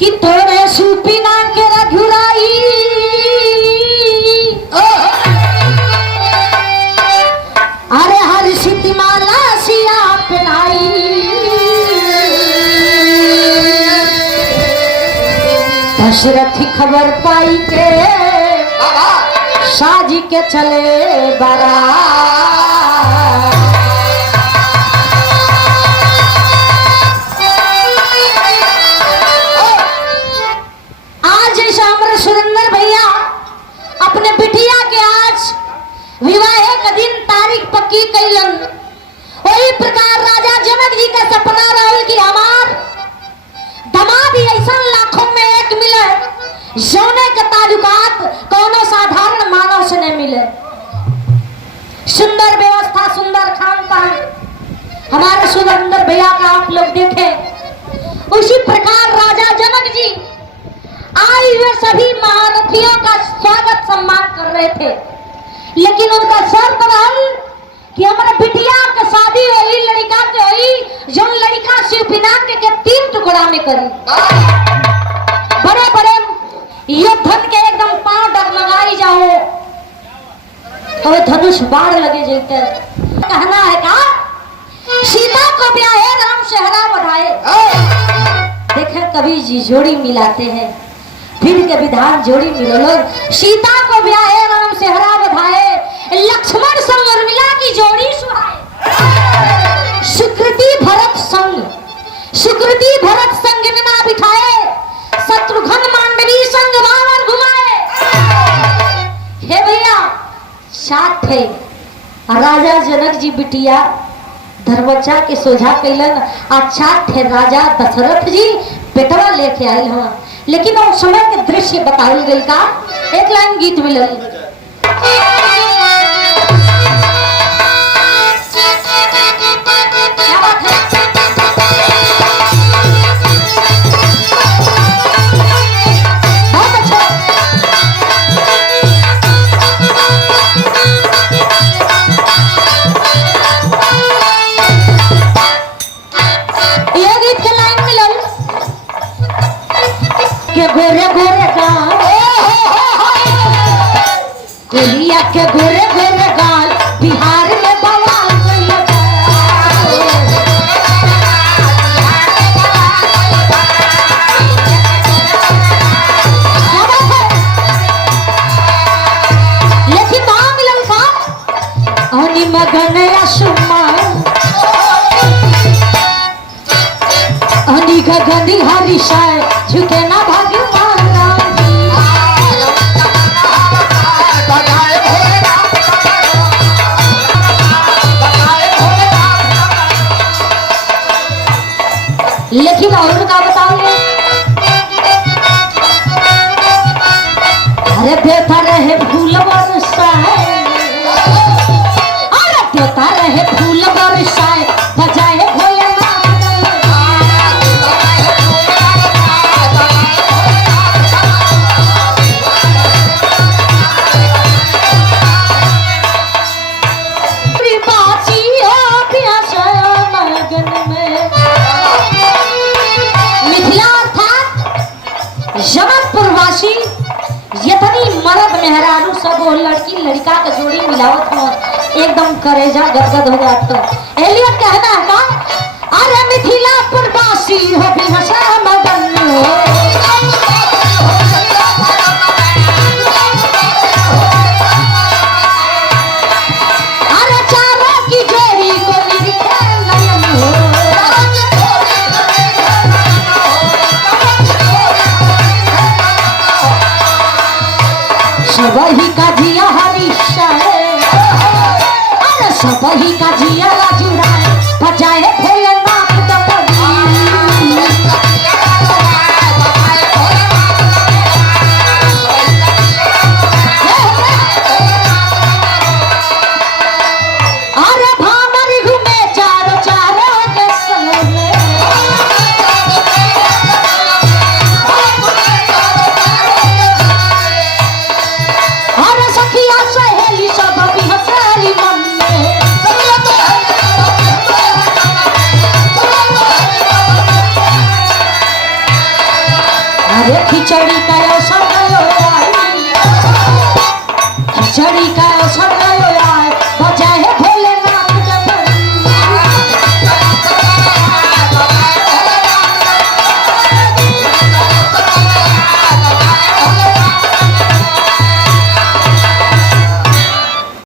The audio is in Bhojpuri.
कि तोरे सूपी नाम के रघुराई अरे हर सिद्धि माला सिया पहनाई दशरथ खबर पाई के साजी के चले बरा सुरेंद्र भैया अपने बिटिया के आज विवाह का दिन तारीख पक्की कैलन। वही प्रकार राजा जनक जी का सपना रहल कि हमार दामाद ऐसा लाखों में एक मिले जौने के ताल्लुकात कोनो साधारण मानव से नहीं मिले। सुंदर व्यवस्था, सुंदर खान पान हमारे सुरेंद्र भैया का आप लोग देखें। उसी प्रकार राजा जनक जी आए हुए सभी महारथियों का स्वागत सम्मान कर रहे थे, लेकिन उनका शर्त रहल कि हमारे बिटिया के शादी हुई लड़का के हुई जो लड़का शिवपिनाक के 3 टुकड़ा में करी। बड़े बड़े योद्धन के एकदम पांव डगमगाई जाओ और धनुष बाढ़ लगे जैते। कहना है का सीता को ब्याहे राम सेहरा बढ़ाए। देखे कभी जी जोड़ी मिलाते हैं, फिर के विधान जोड़ी मिलो। सीता को ब्याहे राम सेहरा बधाए, लक्ष्मण संग उर्मिला की जोड़ी सुहाए। सुकृति भरत संग, सुकृति भरत संग ना बिठाए, शत्रुघ्न मांडवी संग रावण घुमाए। हे भैया साथ थे राजा जनक जी बिटिया धर्मचा के सोझा कैलन। अच्छा थे राजा दशरथ जी बेटवा लेके आये हवा, लेकिन उस समय के दृश्य बताई गई का एक लाइन गीत मिलल। क्या बात है? बहुत अच्छा। ये गीत के लाइन मिलल के गोरे गोरे गाल गोलिया के गोरे गोरे गाल बिहार में बवाल लेकिन नाम मिलल का अनी मगन सुमा अनी गगनी हरिशाय झुके ना भगवान राम जी। लेकिन और का बताओगे? अरे देता रहे फूल बरसाए, अरे देता रहे फूल बरसाए बजाए भोलेनाथ। जमनपुरवासी यतनी मर्द मेहरारू सब लड़की लड़का का जोड़ी मिलावत हो एकदम करेजा गदगद हो जाता। एलियट कहना है का अरे मिथिलापुरवासी हो बिहसा मगन हो। अरे चारों की जोड़ी को निरीखे नयन हो। सबही का जिया हरीशाय, अरे सबही का जिया लाजुराय बजाए भोलेनाथ दपनी। अरे भामर घूमे चारों चारों के संग में। अरे सखिया सहेली सब बिहसली मन में। अरे खिचड़ी का अवसर गयो भाई, खिचड़ी का